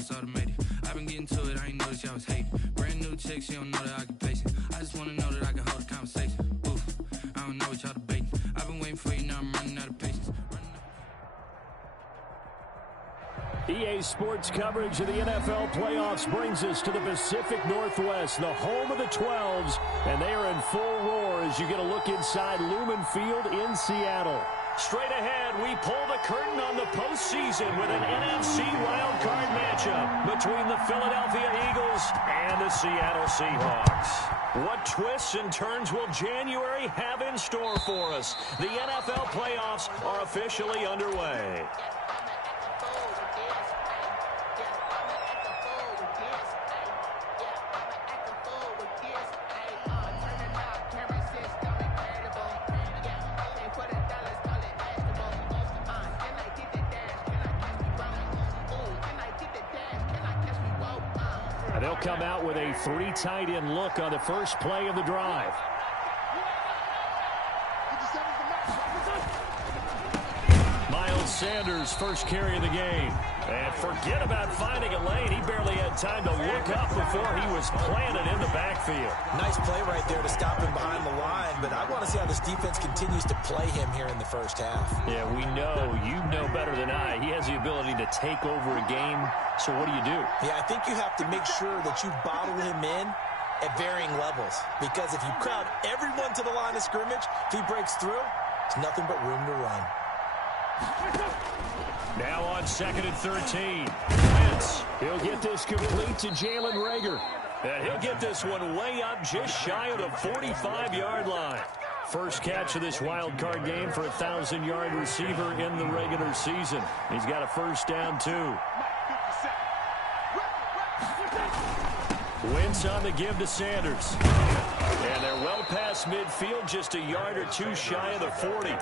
it's automated. I've been getting to it, I ain't noticed y'all was hating. Brand new chick, she don't know the occupation. I just wanna know that I can hold a conversation. Oof, I don't know what y'all debating. I've been waiting for you, now I'm running out of patience. EA Sports coverage of the NFL playoffs brings us to the Pacific Northwest, the home of the 12s, and they are in full roar as you get a look inside Lumen Field in Seattle. Straight ahead, we pull the curtain on the postseason with an NFC wildcard matchup between the Philadelphia Eagles and the Seattle Seahawks. What twists and turns will January have in store for us? The NFL playoffs are officially underway. They'll come out with a 3 tight end look on the first play of the drive. Miles Sanders, first carry of the game. And forget about finding a lane. He barely had time to look up before he was planted in the backfield. Nice play right there to stop him behind the line, but I want to see how this defense continues to play him here in the first half. Yeah, we know. You know better than I. He has the ability to take over a game, so what do you do? Yeah, I think you have to make sure that you bottle him in at varying levels, because if you crowd everyone to the line of scrimmage, if he breaks through, there's nothing but room to run. Now on 2nd and 13. Wentz. He'll get this complete to Jalen Reagor. And he'll get this one way up just shy of the 45-yard line. First catch of this wild card game for a 1,000-yard receiver in the regular season. He's got a first down, too. Wentz on the give to Sanders. And they're well past midfield, just a yard or two shy of the 40.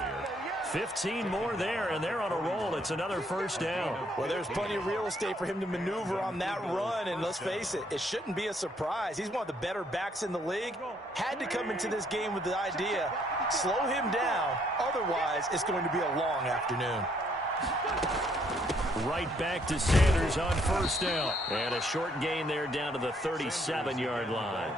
15 more there, and they're on a roll. It's another first down. Well, there's plenty of real estate for him to maneuver on that run, and let's face it, it shouldn't be a surprise. He's one of the better backs in the league. Had to come into this game with the idea, slow him down, otherwise it's going to be a long afternoon. Right back to Sanders on first down. And a short gain there down to the 37-yard line.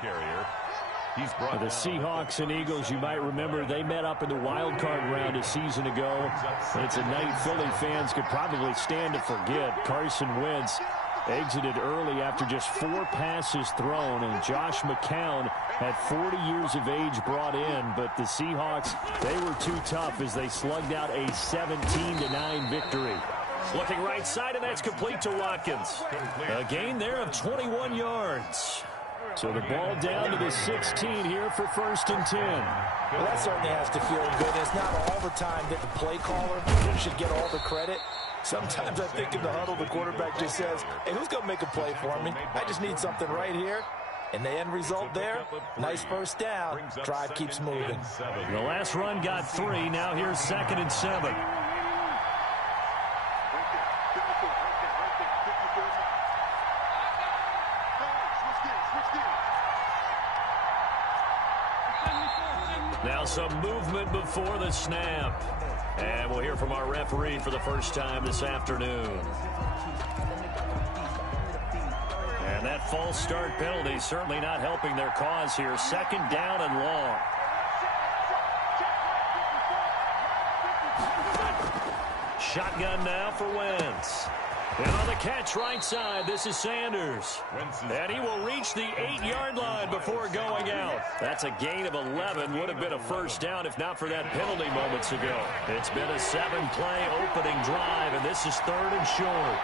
The Seahawks and Eagles, you might remember, they met up in the wild card round a season ago. It's a night Philly fans could probably stand to forget. Carson Wentz exited early after just 4 passes thrown, and Josh McCown at 40 years of age brought in, but the Seahawks, they were too tough as they slugged out a 17-9 victory. Looking right side, and that's complete to Watkins. A gain there of 21 yards. So the ball down to the 16 here for 1st and 10. Well, that certainly has to feel good. It's not all the time that the play caller should get all the credit. Sometimes I think in the huddle, the quarterback just says, hey, who's going to make a play for me? I just need something right here. And the end result there, nice first down. Drive keeps moving. The last run got 3. Now here's 2nd and 7. Now some movement before the snap. And we'll hear from our referee for the first time this afternoon. And that false start penalty certainly not helping their cause here. 2nd down and long. Shotgun now for Wentz. And on the catch right side, this is Sanders. And he will reach the 8-yard line before going out. That's a gain of 11. Would have been a first down if not for that penalty moments ago. It's been a 7-play opening drive, and this is 3rd and short.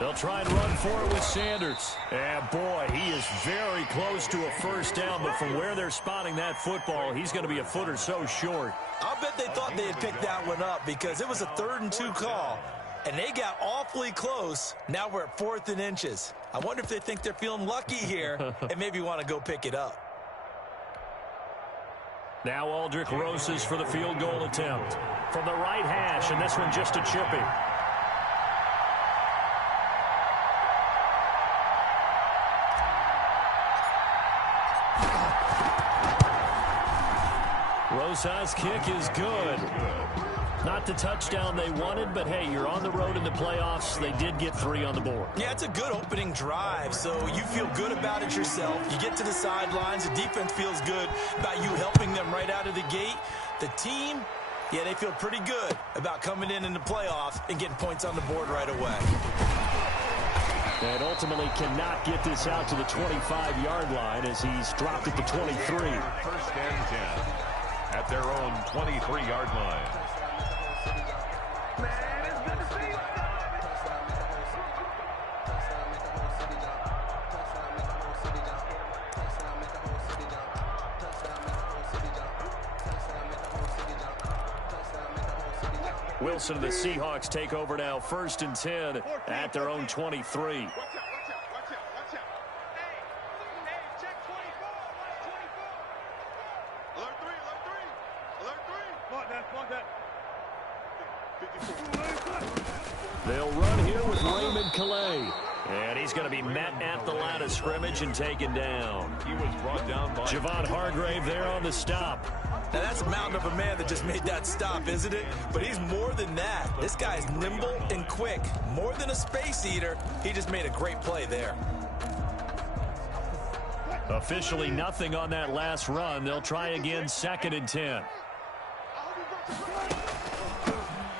They'll try and run for it with Sanders. And, boy, he is very close to a first down, but from where they're spotting that football, he's going to be a foot or so short. I'll bet they thought they had picked that one up because it was a 3rd and 2 call, and they got awfully close. Now we're at 4th and inches. I wonder if they think they're feeling lucky here and maybe want to go pick it up. Now Aldrich Rosas for the field goal attempt. From the right hash, and this one just a chippy. Rosas' kick is good. Not the touchdown they wanted, but hey, you're on the road in the playoffs. They did get 3 on the board. Yeah, it's a good opening drive, so you feel good about it yourself. You get to the sidelines. The defense feels good about you helping them right out of the gate. The team, yeah, they feel pretty good about coming in the playoffs and getting points on the board right away. And ultimately cannot get this out to the 25-yard line as he's dropped at the 23. First and 10 at their own 23-yard line. Wilson and the Seahawks take over now, 1st and 10 at their own 23. They'll run here with Raymond Calais. And he's going to be met at the line of scrimmage and taken down. He was brought down by Javon Hargrave there on the stop. Now, that's a mountain of a man that just made that stop, isn't it? But he's more than that. This guy's nimble and quick. More than a space eater, he just made a great play there. Officially nothing on that last run. They'll try again, 2nd and 10.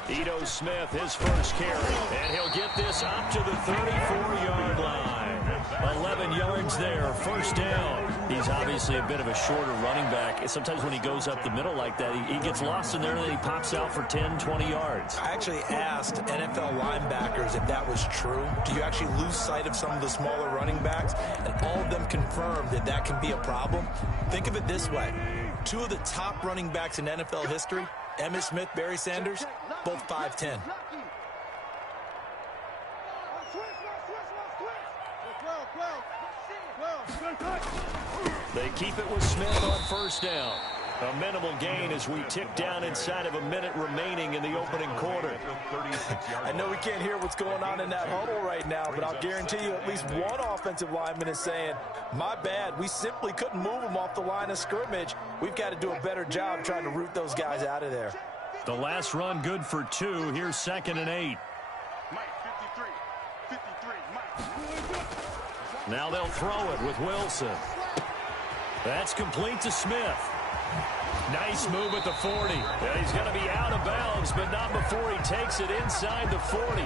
Ito Smith, his first carry, and he'll get this up to the 34-yard line. 11 yards there, 1st down. He's obviously a bit of a shorter running back. Sometimes when he goes up the middle like that, he gets lost in there, and then he pops out for 10, 20 yards. I actually asked NFL linebackers if that was true. Do you actually lose sight of some of the smaller running backs? And all of them confirmed that that can be a problem. Think of it this way. 2 of the top running backs in NFL history, Emmitt Smith, Barry Sanders, both 5'10". They keep it with Smith on 1st down. A minimal gain as we tick down inside of a minute remaining in the opening quarter. I know we can't hear what's going on in that huddle right now, but I'll guarantee you at least one offensive lineman is saying, my bad, we simply couldn't move them off the line of scrimmage. We've got to do a better job trying to root those guys out of there. The last run good for 2. Here's 2nd and 8. Now they'll throw it with Wilson. That's complete to Smith. Nice move at the 40. Yeah, he's going to be out of bounds, but not before he takes it inside the 40.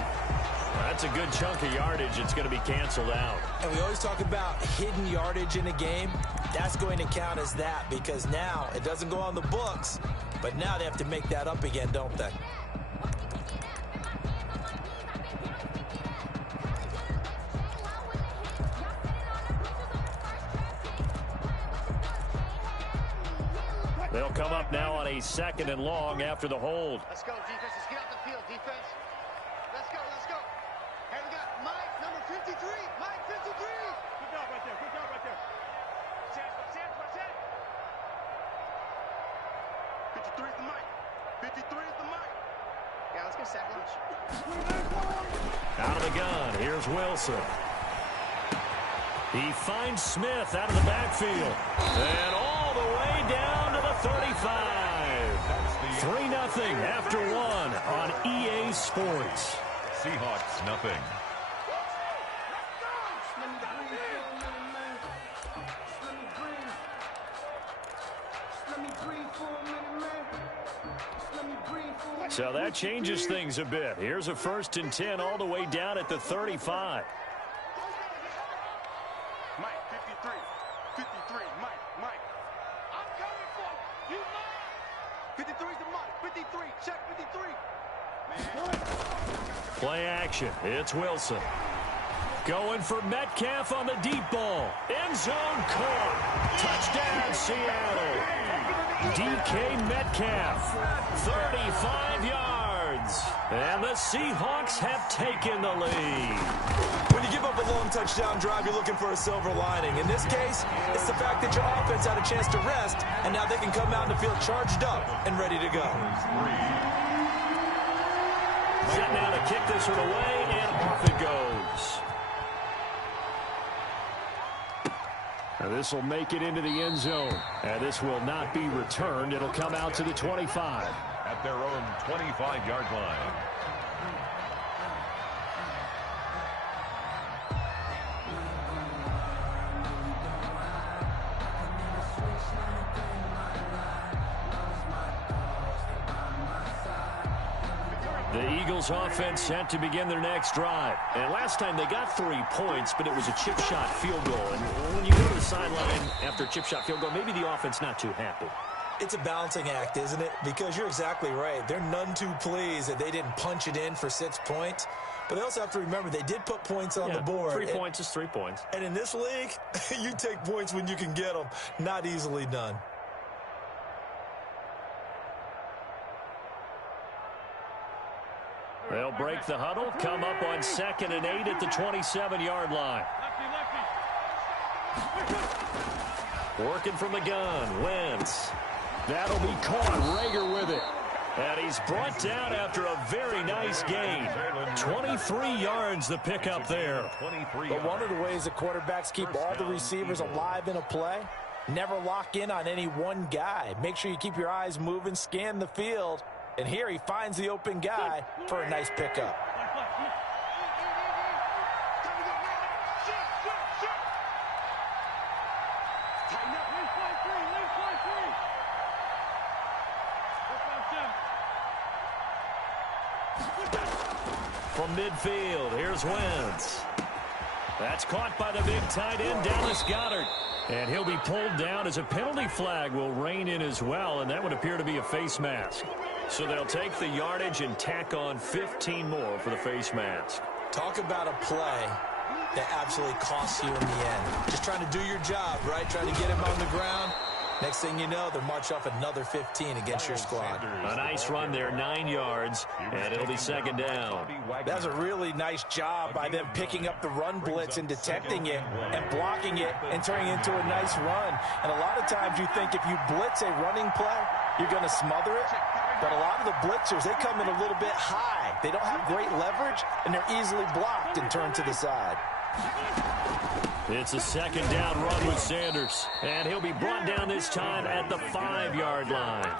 That's a good chunk of yardage. It's going to be canceled out. And we always talk about hidden yardage in a game. That's going to count as that because now it doesn't go on the books, but now they have to make that up again, don't they? They'll come up now on a 2nd and long after the hold. Let's go, defense. Let's get off the field, defense. Let's go, let's go. Hey, we got Mike, number 53. Mike, 53. Good job right there. Good job right there. Chance. 53 is the Mike. 53 is the Mike. Yeah, let's get sack lunch. Out of the gun. Here's Wilson. He finds Smith out of the backfield. And all the way down to the 35. 3-0 after 1 on EA Sports. Seahawks, nothing. So that changes things a bit. Here's a 1st and 10 all the way down at the 35. Mike, 53. 53, Mike. I'm coming for you, Mike. 53 is the Mike. 53, check 53. Play action. It's Wilson. Going for Metcalf on the deep ball. End zone caught. Touchdown, Seattle. DK Metcalf, 35 yards. And the Seahawks have taken the lead. When you give up a long touchdown drive, you're looking for a silver lining. In this case, it's the fact that your offense had a chance to rest, and now they can come out in the field charged up and ready to go. Set now to kick this one away, and off it goes. This will make it into the end zone. And this will not be returned. It'll come out to the 25. At their own 25-yard line. The Eagles offense set to begin their next drive. And last time they got 3 points, but it was a chip shot field goal. And when you go to the sideline after a chip shot field goal, maybe the offense not too happy. It's a balancing act, isn't it? Because you're exactly right. They're none too pleased that they didn't punch it in for 6 points. But they also have to remember they did put points on the board. 3 points is 3 points. And in this league, you take points when you can get them. Not easily done. They'll break the huddle, come up on 2nd and 8 at the 27-yard line. Working from the gun, Wentz. That'll be caught. Rager with it. And he's brought down after a very nice gain. 23 yards the pickup there. But one of the ways the quarterbacks keep all the receivers alive in a play, never lock in on any one guy. Make sure you keep your eyes moving, scan the field. And here he finds the open guy for a nice pickup. From midfield, here's Wentz. That's caught by the big tight end, Dallas Goedert. And he'll be pulled down as a penalty flag will rein in as well, and that would appear to be a face mask. So they'll take the yardage and tack on 15 more for the face mask. Talk about a play that absolutely costs you in the end. Just trying to do your job, right? Trying to get him on the ground. Next thing you know, they'll march off another 15 against your squad. A nice run there, 9 yards, and it'll be 2nd down. That's a really nice job by them picking up the run blitz and detecting it and blocking it and turning it into a nice run. And a lot of times you think if you blitz a running play, you're going to smother it. But a lot of the blitzers, they come in a little bit high. They don't have great leverage, and they're easily blocked and turned to the side. It's a 2nd down run with Sanders, and he'll be brought down this time at the 5-yard line.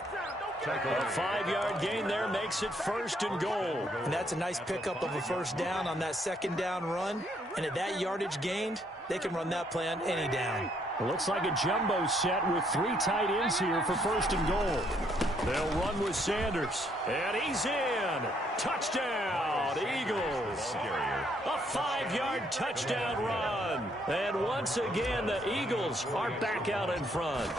A 5-yard gain there makes it 1st and goal. And that's a nice pickup of a 1st down on that 2nd down run. And at that yardage gained, they can run that play on any down. It looks like a jumbo set with 3 tight ends here for 1st and goal. They'll run with Sanders, and he's in. Touchdown, Eagles. A 5-yard touchdown run. And once again, the Eagles are back out in front.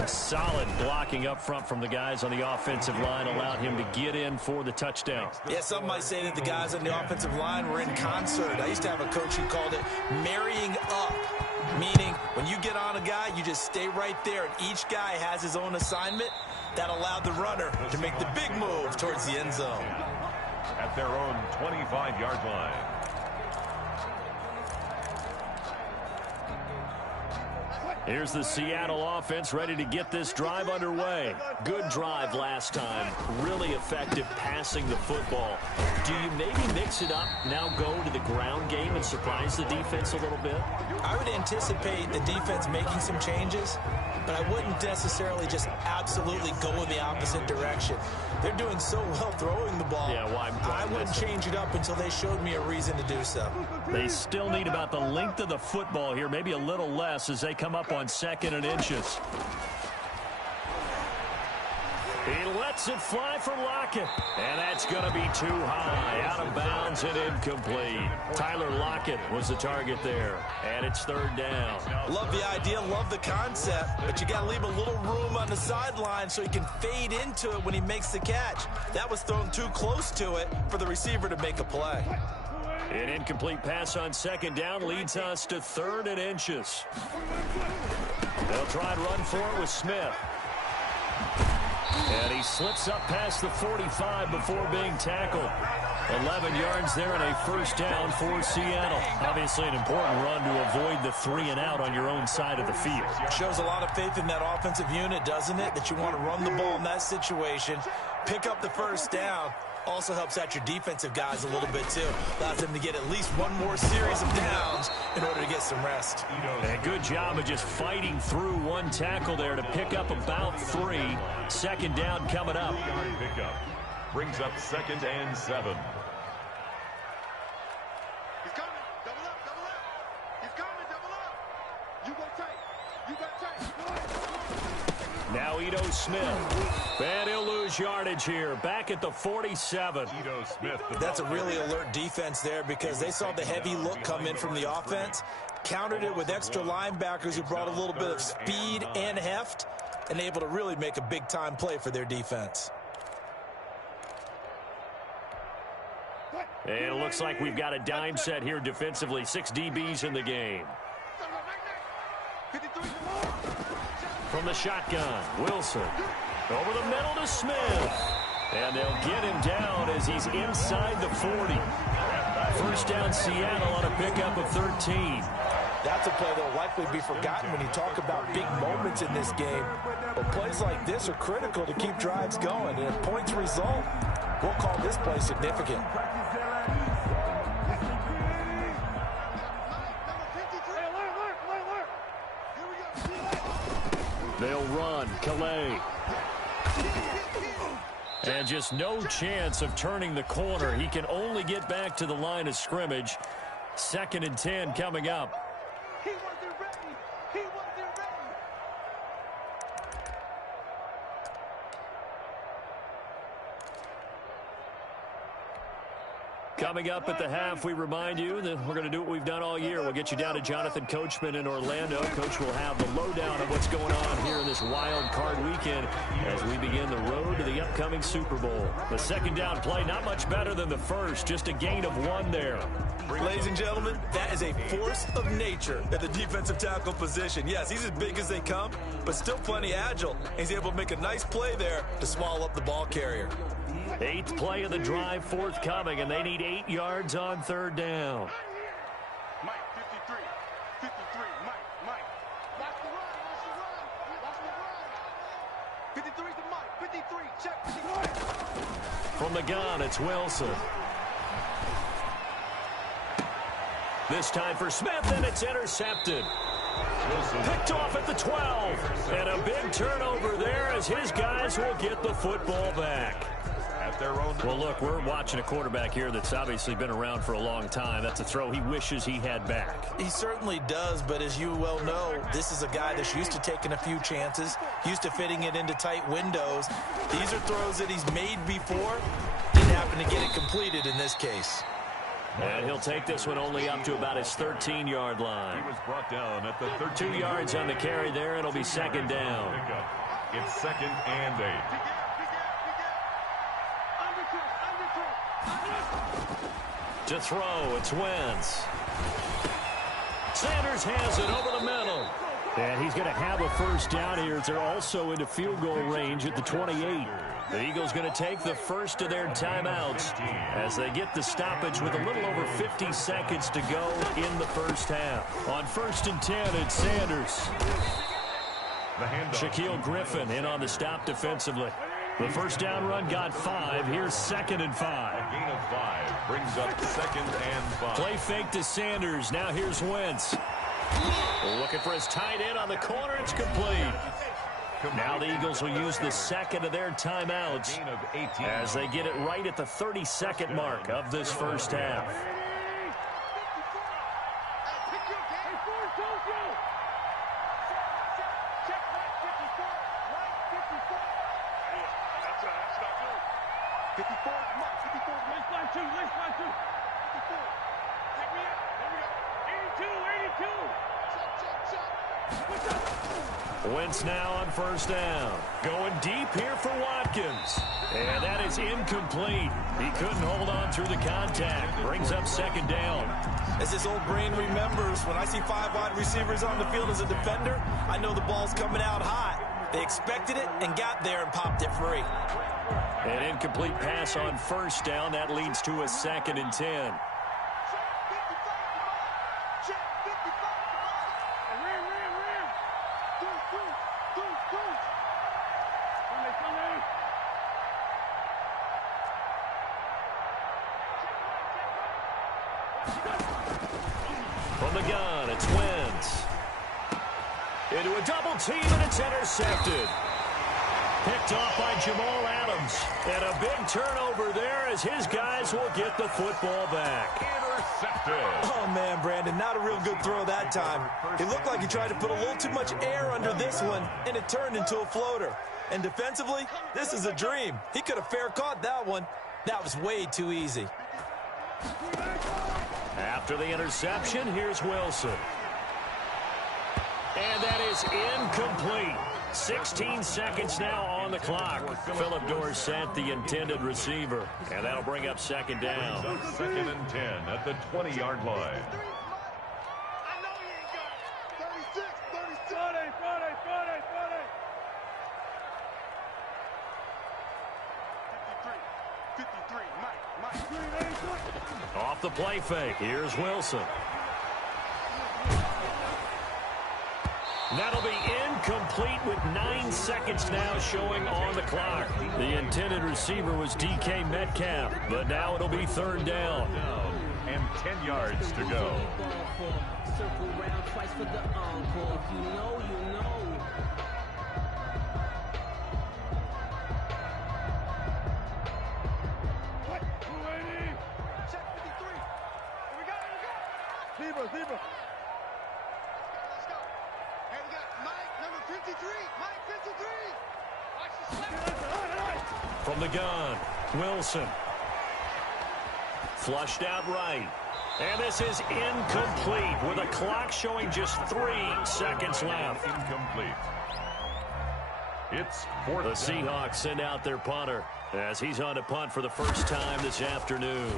A solid blocking up front from the guys on the offensive line allowed him to get in for the touchdown. Yeah, some might say that the guys on the offensive line were in concert. I used to have a coach who called it marrying up, meaning when you get on a guy, you just stay right there, and each guy has his own assignment. That allowed the runner to make the big move towards the end zone. At their own 25-yard line. Here's the Seattle offense ready to get this drive underway. Good drive last time. Really effective passing the football. Do you maybe mix it up, now go to the ground game and surprise the defense a little bit? I would anticipate the defense making some changes, but I wouldn't necessarily just absolutely go in the opposite direction. They're doing so well throwing the ball. Yeah, well, I wouldn't change it up until they showed me a reason to do so. They still need about the length of the football here, maybe a little less as they come up on 2nd and inches. He lets it fly for Lockett, and that's going to be too high, out of bounds and incomplete. Tyler Lockett was the target there, and it's 3rd down. Love the idea, love the concept, but you got to leave a little room on the sideline so he can fade into it when he makes the catch. That was thrown too close to it for the receiver to make a play. An incomplete pass on 2nd down leads us to 3rd and inches. They'll try and run for it with Smith. And he slips up past the 45 before being tackled. 11 yards there and a 1st down for Seattle. Obviously an important run to avoid the 3 and out on your own side of the field. Shows a lot of faith in that offensive unit, doesn't it? That you want to run the ball in that situation, pick up the 1st down, Also helps out your defensive guys a little bit, too. Allows them to get at least one more series of downs in order to get some rest. And good job of just fighting through one tackle there to pick up about 3. Second down coming up. Pickup brings up 2nd and 7. He's coming. Double up, double up. He's coming, double up. You go tight. You got tight. Now Ito Smith. And he'll lose yardage here. Back at the 47. Ito Smith. That's a really alert defense there because they saw the heavy look come in from the offense, countered it with extra linebackers who brought a little bit of speed and heft, and able to really make a big-time play for their defense. And it looks like we've got a dime set here defensively. 6 DBs in the game. From the shotgun, Wilson. Over the middle to Smith. And they'll get him down as he's inside the 40. First down, Seattle on a pickup of 13. That's a play that will likely be forgotten when you talk about big moments in this game. But plays like this are critical to keep drives going. And if points result, we'll call this play significant. They'll run. Calais. And just no chance of turning the corner. He can only get back to the line of scrimmage. 2nd and 10 coming up. He wasn't ready. He wasn't ready. Coming up at the half, we remind you that we're going to do what we've done all year. We'll get you down to Jonathan Coachman in Orlando. Coach will have the lowdown of what's going on here in this wild card weekend as we begin the road to the upcoming Super Bowl. The second down play, not much better than the first, just a gain of 1 there. Ladies and gentlemen, that is a force of nature at the defensive tackle position. Yes, he's as big as they come, but still plenty agile. He's able to make a nice play there to swallow up the ball carrier. 8th play of the drive forthcoming, and they need 8 yards on 3rd down. Mike, 53. 53. Mike. Watch the run. Watch the run. 53 to Mike. 53. Check. 53. From the gun, it's Wilson. This time for Smith, and it's intercepted. Picked off at the 12. And a big turnover there as his guys will get the football back. At their own. Well, look, we're watching a quarterback here that's obviously been around for a long time. That's a throw he wishes he had back. He certainly does, but as you well know, this is a guy that's used to taking a few chances, used to fitting it into tight windows. These are throws that he's made before. Didn't happen to get it completed in this case. And he'll take this one only up to about his 13-yard line. He was brought down at the 13. 2 yards on the carry there. It'll be 2nd down. It's 2nd and 8. To throw, it's Wentz. Sanders has it over the middle. And he's going to have a first down here. They're also into field goal range at the 28. The Eagles going to take the first of their timeouts as they get the stoppage with a little over 50 seconds to go in the first half. On 1st and 10, it's Sanders. Shaquille Griffin in on the stop defensively. The first down run got 5. Here's 2nd and 5. A gain of 5 brings up 2nd and 5. Play fake to Sanders. Now here's Wentz. Looking for his tight end on the corner. It's complete. Now the Eagles will use the second of their timeouts as they get it right at the 32nd mark of this first half. Wentz now on first down. Going deep here for Watkins. And that is incomplete. He couldn't hold on through the contact. Brings up 2nd down. As this old brain remembers, when I see 5 wide receivers on the field as a defender, I know the ball's coming out hot. They expected it and got there and popped it free. An incomplete pass on first down. That leads to a 2nd and 10. the gun, it's Wentz. Into a double team, and it's intercepted. Picked off by Jamal Adams. And a big turnover there as his guys will get the football back. Intercepted. Oh, man, Brandon, not a real good throw that time. It looked like he tried to put a little too much air under this one, and it turned into a floater. And defensively, this is a dream. He could have fair caught that one. That was way too easy. After the interception, here's Wilson. And that is incomplete. 16 seconds now on the clock. Phillip Dorsett, the intended receiver. And that'll bring up second down. Second and 10 at the 20-yard line. I know he ain't got it. 36, 36. 53, Mike. Off the play fake, here's Wilson. That'll be incomplete with 9 seconds now showing on the clock. The intended receiver was DK Metcalf, but now it'll be third down. And 10 yards to go. Circle round twice for the encore. If you know, you know. Check 53. Here we go. Zebra. Let's go. Here we got Mike, number 53. Mike, 53. Watch the snap. From the gun, Wilson. Flushed out right. And this is incomplete with a clock showing just 3 seconds left. Incomplete. It's fourth. The Seahawks send out their punter as he's on to punt for the first time this afternoon.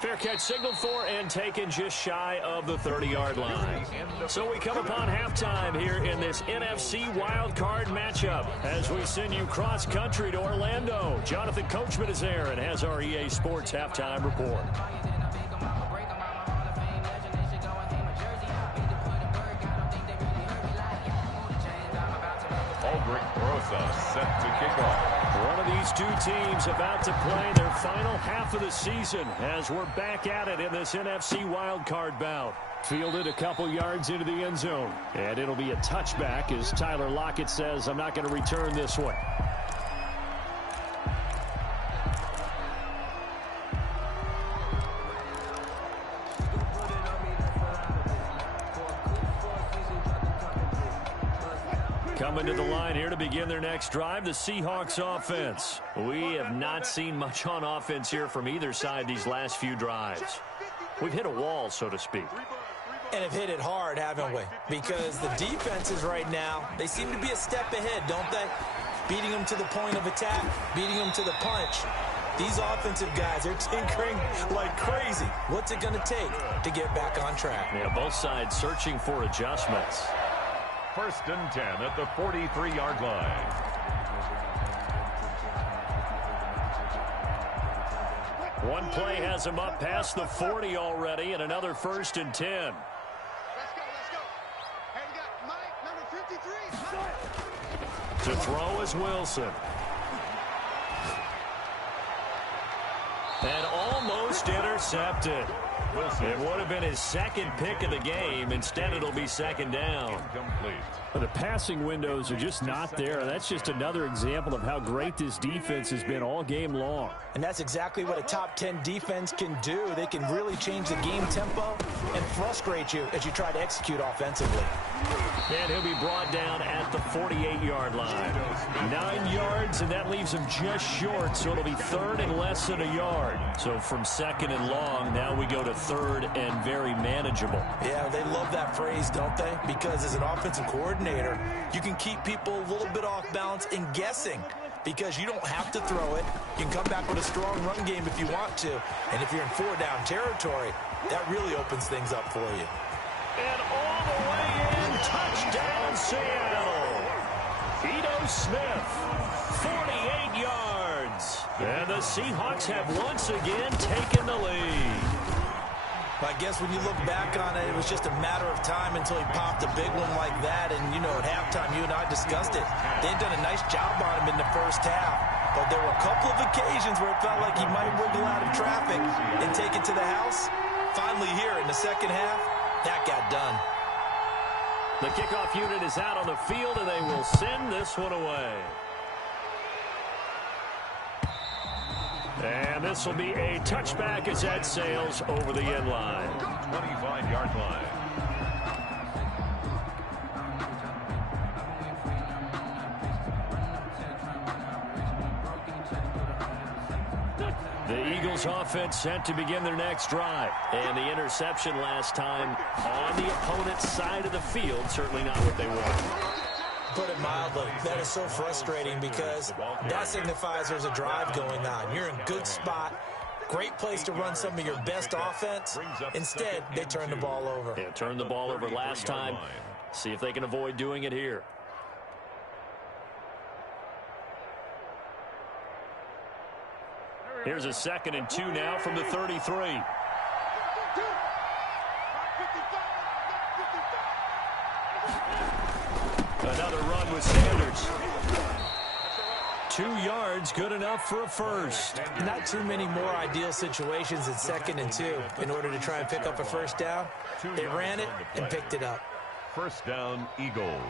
Fair catch signaled for and taken just shy of the 30-yard line. So we come upon halftime here in this NFC wildcard matchup as we send you cross-country to Orlando. Jonathan Coachman is there and has our EA Sports halftime report. Set to kick off. One of these two teams about to play their final half of the season as we're back at it in this NFC wildcard bout. Fielded a couple yards into the end zone. And it'll be a touchback as Tyler Lockett says, I'm not going to return this one. Coming to the line here to begin their next drive, the Seahawks offense. We have not seen much on offense here from either side these last few drives. We've hit a wall, so to speak. And have hit it hard, haven't we? Because the defenses right now, they seem to be a step ahead, don't they? Beating them to the point of attack, beating them to the punch. These offensive guys are tinkering like crazy. What's it going to take to get back on track? Yeah, both sides searching for adjustments. First and 10 at the 43-yard line. One play has him up past the 40 already, and another first and 10. Let's go. Here we got Mike, number 53. To throw is Wilson. And almost intercepted. It would have been his second pick of the game. Instead, it'll be second down. Incomplete. The passing windows are just not there. That's just another example of how great this defense has been all game long. And that's exactly what a top 10 defense can do. They can really change the game tempo and frustrate you as you try to execute offensively. And he'll be brought down at the 48-yard line. 9 yards, and that leaves him just short, so it'll be third and less than a yard. So from second and long, now we go to third and very manageable. Yeah, they love that phrase, don't they? Because as an offensive coordinator, you can keep people a little bit off balance and guessing because you don't have to throw it. You can come back with a strong run game if you want to. And if you're in 4-down territory, that really opens things up for you. And all the way in, touchdown Seattle. Ito Smith, 48 yards. And the Seahawks have once again taken the lead. I guess when you look back on it, it was just a matter of time until he popped a big one like that. And, you know, at halftime, you and I discussed it. They'd done a nice job on him in the first half. but there were a couple of occasions where it felt like he might wiggle out of traffic and take it to the house. Finally here in the second half, that got done. The kickoff unit is out on the field, and they will send this one away. And this will be a touchback as that sails over the end line. 25-yard line. The Eagles offense set to begin their next drive. And the interception last time on the opponent's side of the field, certainly not what they want. Put it mildly, that is so frustrating because that signifies there's a drive going on. You're in a good spot, great place to run some of your best offense. Instead, they turn the ball over. Yeah, turned the ball over last time. See if they can avoid doing it here. Here's a 2nd and 2 now from the 33. Another run with Sanders. 2 yards, good enough for a first. Not too many more ideal situations in 2nd and 2 in order to try and pick up a first down. They ran it and picked it up. First down, Eagles.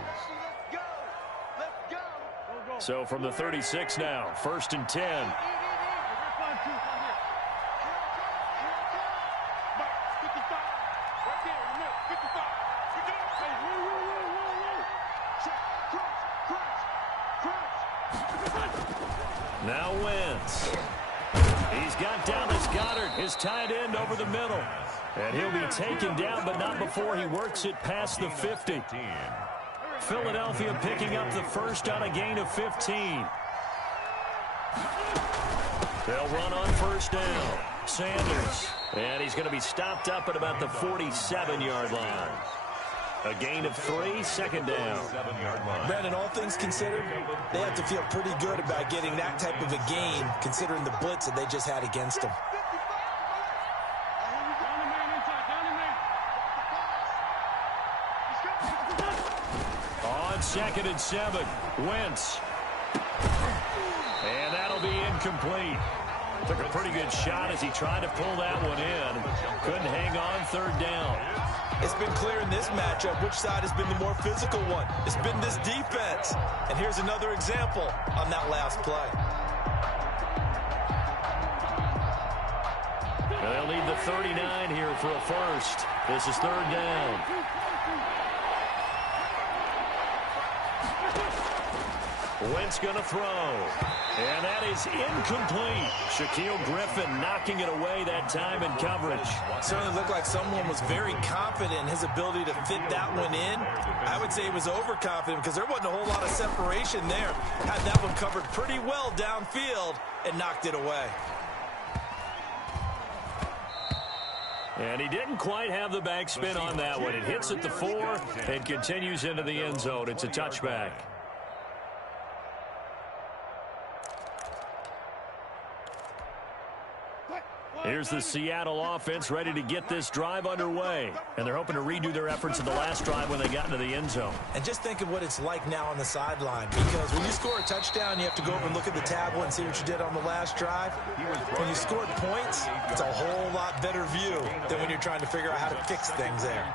So from the 36 now, 1st and 10. Now Wentz. He's got Dallas Goedert, his tight end, over the middle. And he'll be taken down, but not before he works it past the 50. Philadelphia picking up the first on a gain of 15. They'll run on first down. Sanders. And he's going to be stopped up at about the 47-yard line. A gain of 3, 2nd down. Brandon, all things considered, they have to feel pretty good about getting that type of a gain, considering the blitz that they just had against them. On 2nd and 7, Wentz. And that'll be incomplete. Took a pretty good shot as he tried to pull that one in. Couldn't hang on 3rd down. It's been clear in this matchup which side has been the more physical one. It's been this defense. And here's another example on that last play. They'll need the 39 here for a first. This is 3rd down. Wentz going to throw. And that is incomplete. Shaquille Griffin knocking it away that time in coverage. Certainly looked like someone was very confident in his ability to fit that one in. I would say he was overconfident because there wasn't a whole lot of separation there. Had that one covered pretty well downfield and knocked it away. And he didn't quite have the backspin on that one. It hits at the 4 and continues into the end zone. It's a touchback. Here's the Seattle offense ready to get this drive underway. And they're hoping to redo their efforts in the last drive when they got into the end zone. And just think of what it's like now on the sideline. Because when you score a touchdown, you have to go over and look at the tablet and see what you did on the last drive. When you scored points, it's a whole lot better view than when you're trying to figure out how to fix things there.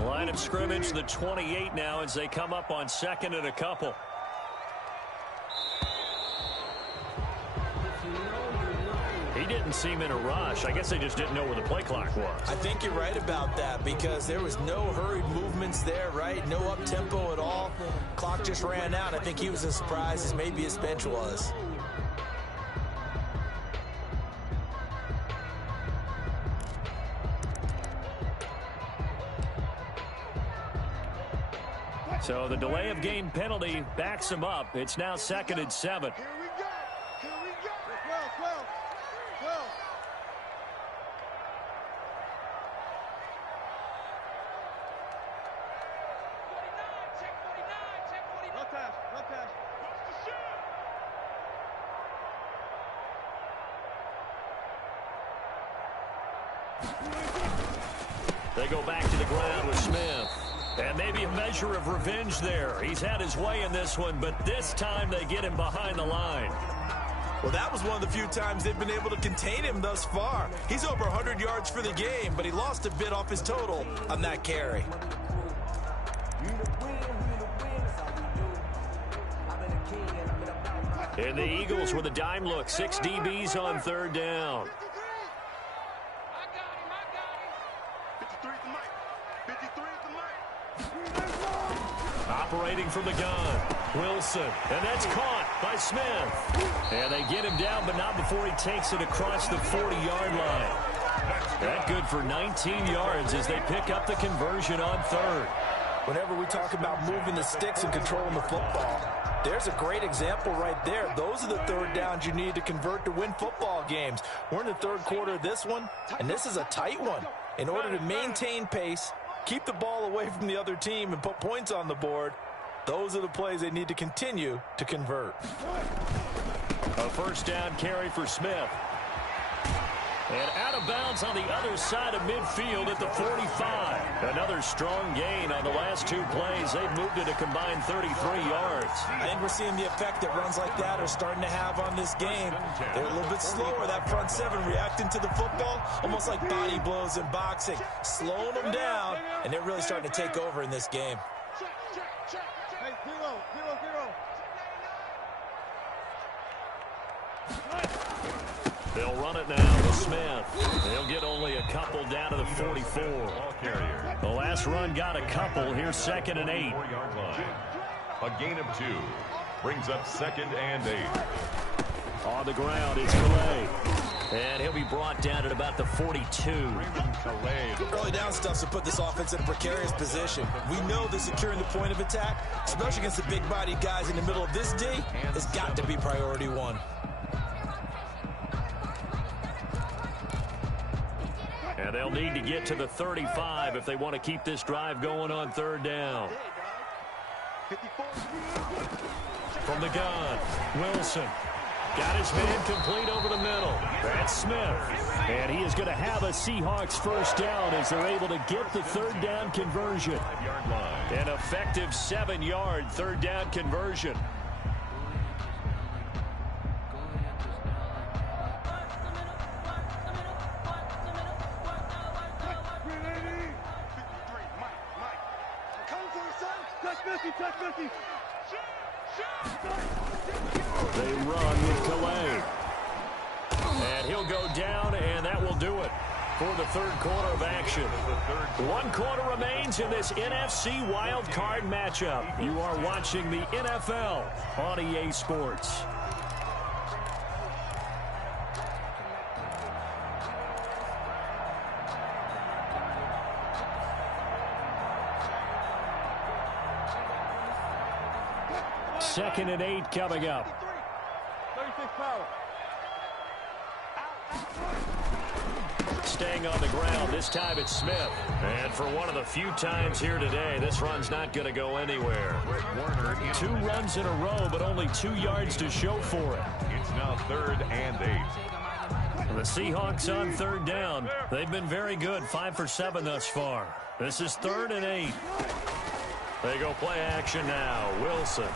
Line of scrimmage, the 28 now as they come up on 2nd and a couple. He didn't seem in a rush. I guess they just didn't know where the play clock was. I think you're right about that because there was no hurried movements there, right? No up-tempo at all. Clock just ran out. I think he was as surprised as maybe his bench was. So the delay of game penalty backs him up. It's now 2nd and 7. Here we go. Here we go. 12. No pass. They go back to the ground with Smith. And maybe a measure of revenge there. He's had his way in this one, but this time they get him behind the line. Well, that was one of the few times they've been able to contain him thus far. He's over 100 yards for the game, but he lost a bit off his total on that carry. And the Eagles with a dime look. 6 DBs on 3rd down. Operating from the gun, Wilson, and that's caught by Smith. And they get him down, but not before he takes it across the 40-yard line. That good for 19 yards as they pick up the conversion on 3rd. Whenever we talk about moving the sticks and controlling the football, there's a great example right there. Those are the 3rd downs you need to convert to win football games. We're in the 3rd quarter of this one, and this is a tight one. In order to maintain pace, keep the ball away from the other team, and put points on the board, those are the plays they need to continue to convert. A 1st down carry for Smith. And out of bounds on the other side of midfield at the 45. Another strong gain on the last 2 plays. They've moved it a combined 33 yards. I think we're seeing the effect that runs like that are starting to have on this game. They're a little bit slower, that front 7, reacting to the football, almost like body blows in boxing, slowing them down, and they're really starting to take over in this game. Hey, 0. They'll run it now with Smith. They'll get only a couple down to the 44. The last run got a couple. Here's 2nd and 8. 4-yard line. A gain of 2 brings up 2nd and 8. On the ground, it's Calais. And he'll be brought down at about the 42. Early down stuff to put this offense in a precarious position. We know that securing the point of attack, especially against the big-bodied guys in the middle of this D, has got to be priority 1. And they'll need to get to the 35 if they want to keep this drive going on 3rd down. From the gun, Wilson. Got his man complete over the middle. That's Smith. And he is going to have a Seahawks 1st down as they're able to get the 3rd down conversion. An effective 7-yard 3rd down conversion. They run with Calais. And he'll go down, and that will do it for the 3rd quarter of action. 1 quarter remains in this NFC wild card matchup. You are watching the NFL on EA Sports. Second and 8 coming up. 36 power. Staying on the ground, this time it's Smith. And for one of the few times here today, this run's not going to go anywhere. 2 runs in a row, but only 2 yards to show for it. It's now 3rd and 8. The Seahawks on 3rd down. They've been very good, 5 for 7 thus far. This is 3rd and 8. They go play action now. Wilson.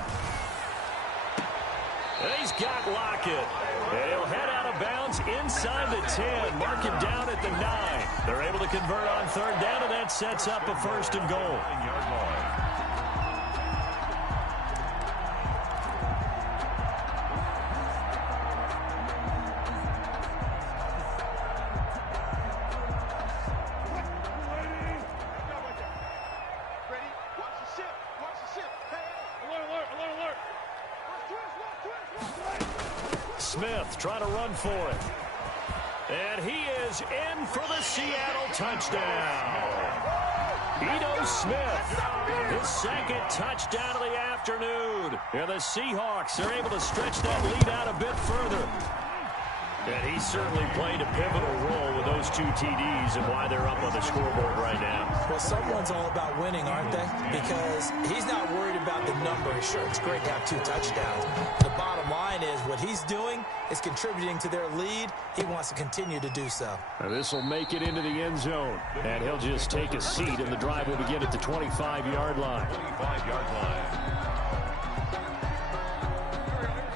And he's got Lockett. And he'll head out of bounds inside the 10. Mark him down at the 9. They're able to convert on 3rd down, and that sets up a 1st and goal. Smith trying to run for it. And he is in for the Seattle touchdown. Ito Smith, his second touchdown of the afternoon. And the Seahawks are able to stretch that lead out a bit further. And he certainly played a pivotal role with those 2 TDs and why they're up on the scoreboard right now. Well, someone's all about winning, aren't they? Because he's not worried about the number. Sure, it's great to have 2 touchdowns. The bottom line is what he's doing is contributing to their lead. He wants to continue to do so. This will make it into the end zone. And he'll just take a seat, and the drive will begin at the 25-yard line. 25-yard line.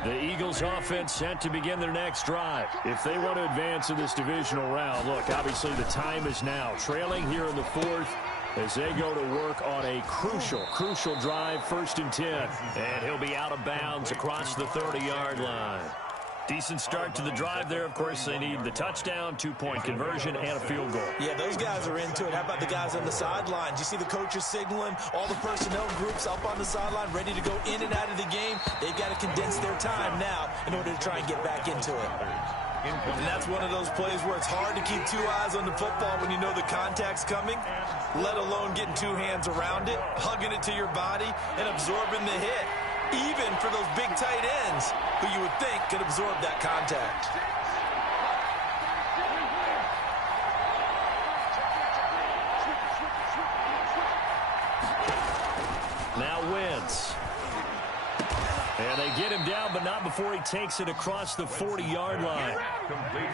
The Eagles offense set to begin their next drive. If they want to advance in this divisional round, look, obviously the time is now. Trailing here in the 4th as they go to work on a crucial drive, 1st and 10. And he'll be out of bounds across the 30-yard line. Decent start to the drive there. Of course, they need the touchdown, 2-point conversion, and a field goal. Yeah, those guys are into it. How about the guys on the sidelines? You see the coaches signaling, all the personnel groups up on the sideline, ready to go in and out of the game. They've got to condense their time now in order to try and get back into it. And that's one of those plays where it's hard to keep 2 eyes on the football when you know the contact's coming, let alone getting 2 hands around it, hugging it to your body, and absorbing the hit. Even for those big tight ends who you would think could absorb that contact. Now Wentz. And they get him down, but not before he takes it across the 40-yard line.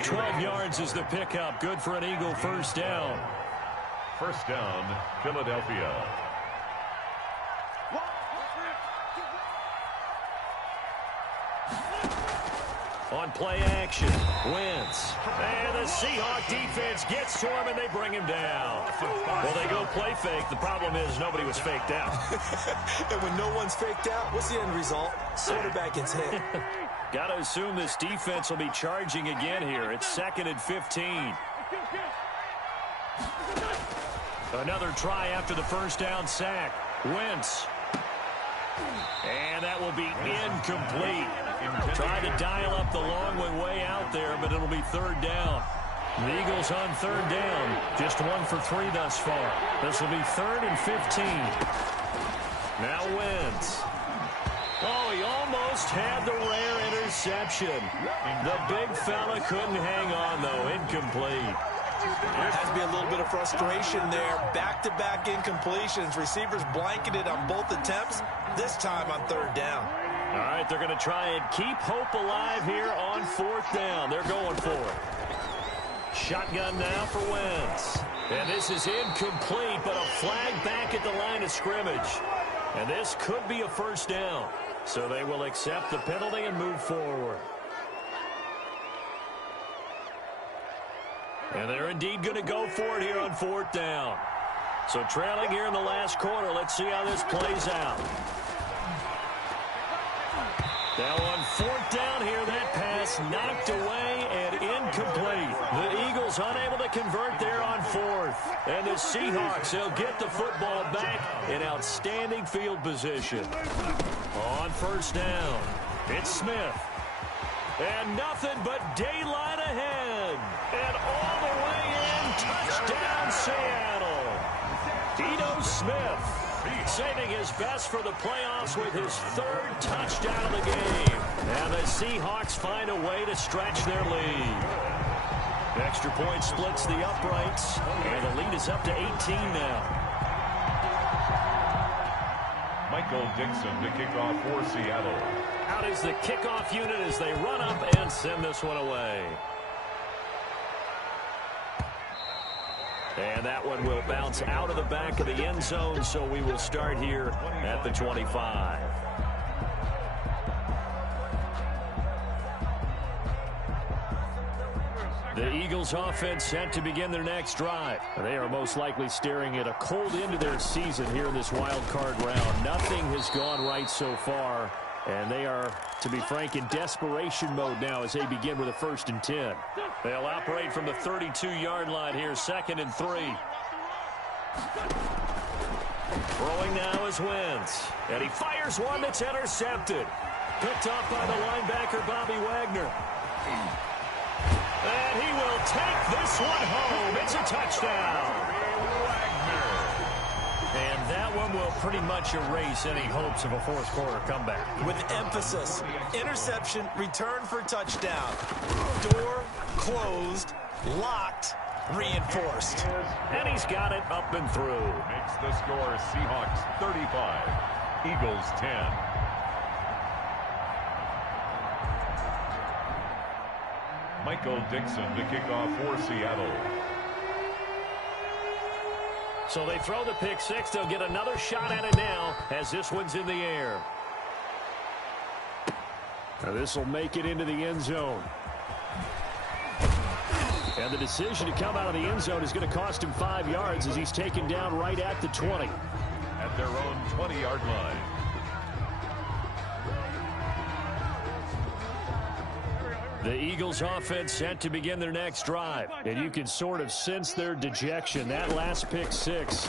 12 yards is the pickup. Good for an Eagle first down. First down, Philadelphia. On play action, Wentz. And the Seahawk defense gets to him, and they bring him down. Well, they go play fake. The problem is nobody was faked out. And when no one's faked out, what's the end result? Quarterback gets hit. Got to assume this defense will be charging again here. It's 2nd and 15. Another try after the first down sack. Wentz. And that will be incomplete. Trying to dial up the long way out there, but it'll be 3rd down. The Eagles on 3rd down. Just 1 for 3 thus far. This will be 3rd and 15. Now Wentz. Oh, he almost had the rare interception. The big fella couldn't hang on, though. Incomplete. There has to be a little bit of frustration there. Back-to-back incompletions. Receivers blanketed on both attempts, this time on 3rd down. All right, they're going to try and keep hope alive here on 4th down. They're going for it. Shotgun now for Wentz. And this is incomplete, but a flag back at the line of scrimmage. And this could be a first down. So they will accept the penalty and move forward. And they're indeed going to go for it here on 4th down. So trailing here in the last quarter, let's see how this plays out. Now on 4th down here, that pass knocked away and incomplete. The Eagles unable to convert there on 4th. And the Seahawks, they'll get the football back in outstanding field position. On 1st down, it's Smith. And nothing but daylight ahead. And all the way in, touchdown Seattle. Ito Smith saving his best for the playoffs with his 3rd touchdown of the game. And the Seahawks find a way to stretch their lead. Extra point splits the uprights, and the lead is up to 18 now. Michael Dixon to kick off for Seattle. Out is the kickoff unit as they run up and send this one away. And that one will bounce out of the back of the end zone, so we will start here at the 25. The Eagles offense set to begin their next drive. They are most likely staring at a cold end to their season here in this wild card round. Nothing has gone right so far, and they are, to be frank, in desperation mode now as they begin with a 1st and 10. They'll operate from the 32-yard line here, 2nd and 3. Throwing now is Wentz, and he fires one that's intercepted. Picked off by the linebacker, Bobby Wagner. And he will take this one home. It's a touchdown. And that one will pretty much erase any hopes of a fourth-quarter comeback. With emphasis, interception, return for touchdown. Door closed, locked, reinforced. And he's got it up and through. Makes the score Seahawks 35, Eagles 10. Michael Dixon to kick off for Seattle. So they throw the pick six. They'll get another shot at it now as this one's in the air. Now this will make it into the end zone. And the decision to come out of the end zone is going to cost him 5 yards as he's taken down right at the 20. At their own 20-yard line. The Eagles offense set to begin their next drive. And you can sort of sense their dejection. That last pick six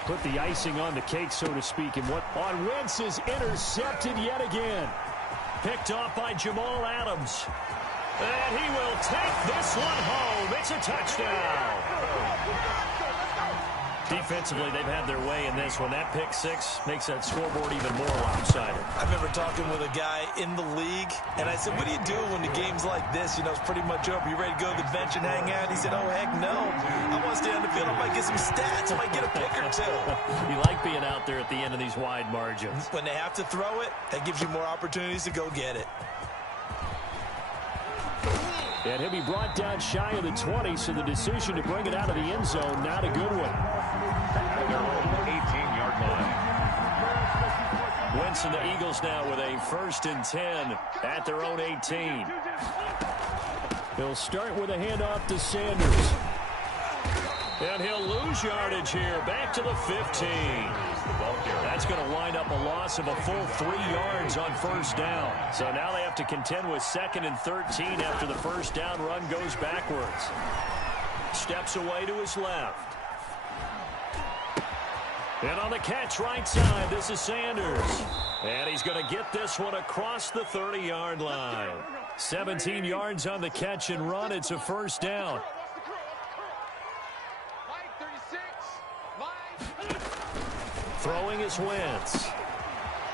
put the icing on the cake, so to speak. And what on Wentz is intercepted yet again. Picked off by Jamal Adams. And he will take this one home. It's a touchdown. Defensively, they've had their way in this one. That pick six makes that scoreboard even more lopsided. I remember talking with a guy in the league, and I said, what do you do when the game's like this? You know, it's pretty much over. You ready to go to the bench and hang out? He said, oh, heck no. I want to stay on the field. I might get some stats. I might get a pick or two. You like being out there at the end of these wide margins. When they have to throw it, that gives you more opportunities to go get it. And he'll be brought down shy of the 20, so the decision to bring it out of the end zone, not a good one. At their own 18-yard line. Wentz and the Eagles now with a 1st and 10 at their own 18. He'll start with a handoff to Sanders. And he'll lose yardage here, back to the 15. That's going to wind up a loss of a full 3 yards on 1st down. So now they have to contend with 2nd and 13 after the 1st down run goes backwards. Steps away to his left. And on the catch right side, this is Sanders. And he's going to get this one across the 30-yard line. 17 yards on the catch and run. It's a 1st down. Throwing is Wentz.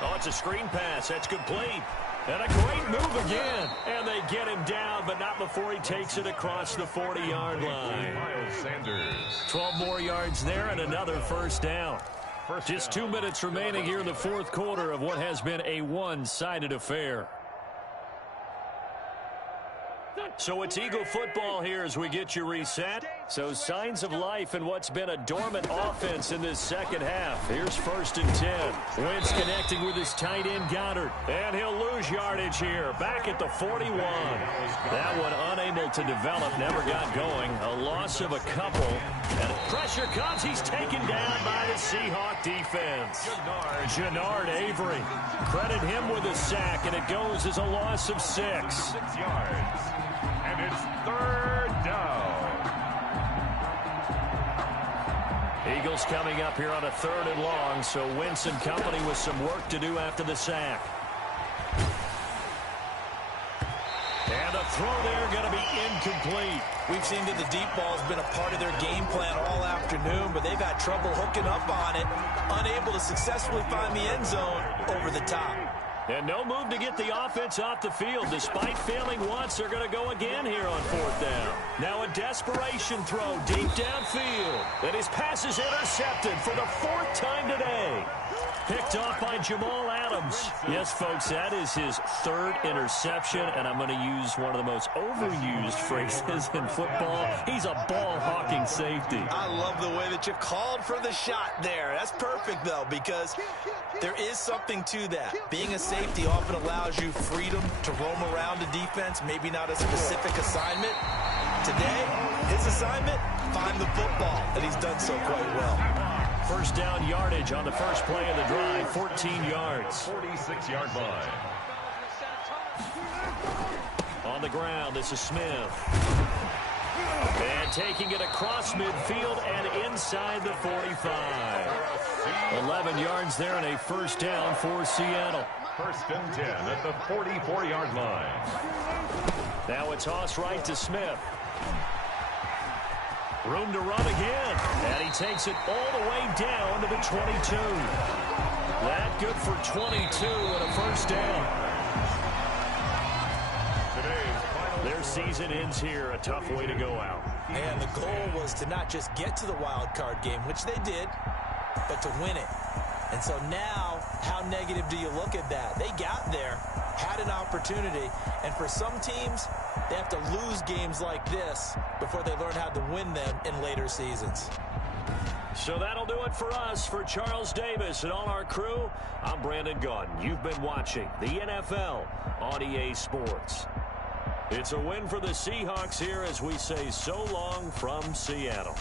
Oh, it's a screen pass. That's complete. And a great move again. And they get him down, but not before he takes it across the 40-yard line. Miles Sanders. 12 more yards there and another 1st down. Just 2 minutes remaining here in the 4th quarter of what has been a one-sided affair. So it's Eagle football here as we get you reset. So signs of life in what's been a dormant offense in this second half. Here's 1st and 10. Wentz connecting with his tight end Goddard. And he'll lose yardage here. Back at the 41. That one unable to develop. Never got going. A loss of a couple. And pressure comes. He's taken down by the Seahawk defense. Jannard Avery. Credit him with a sack. And it goes as a loss of 6. 6 yards. And it's 3rd down. Eagles coming up here on a 3rd and long, so Wentz and company with some work to do after the sack. And a throw there going to be incomplete. We've seen that the deep ball has been a part of their game plan all afternoon, but they've had trouble hooking up on it, unable to successfully find the end zone over the top. And no move to get the offense off the field. Despite failing once, they're going to go again here on 4th down. Now a desperation throw deep downfield. And his pass is intercepted for the 4th time today. Picked off by Jamal Adams. Yes, folks, that is his 3rd interception, and I'm going to use one of the most overused phrases in football. He's a ball-hawking safety. I love the way that you called for the shot there. That's perfect, though, because there is something to that. Being a safety often allows you freedom to roam around the defense, maybe not a specific assignment. Today, his assignment, find the football, and he's done so quite well. 1st down yardage on the first play of the drive, 14 yards. 46-yard line. On the ground, this is Smith. And taking it across midfield and inside the 45. 11 yards there and a 1st down for Seattle. 1st and 10 at the 44-yard line. Now it's tossed right to Smith. Room to run again. And he takes it all the way down to the 22. That good for 22 and a first down. Their season ends here. A tough way to go out. And the goal was to not just get to the wild card game, which they did, but to win it. And so now, how negative do you look at that? They got there, had an opportunity, and for some teams, they have to lose games like this before they learn how to win them in later seasons. So that'll do it for us. For Charles Davis and all our crew, I'm Brandon Gaudin. You've been watching the NFL on EA Sports. It's a win for the Seahawks here as we say so long from Seattle.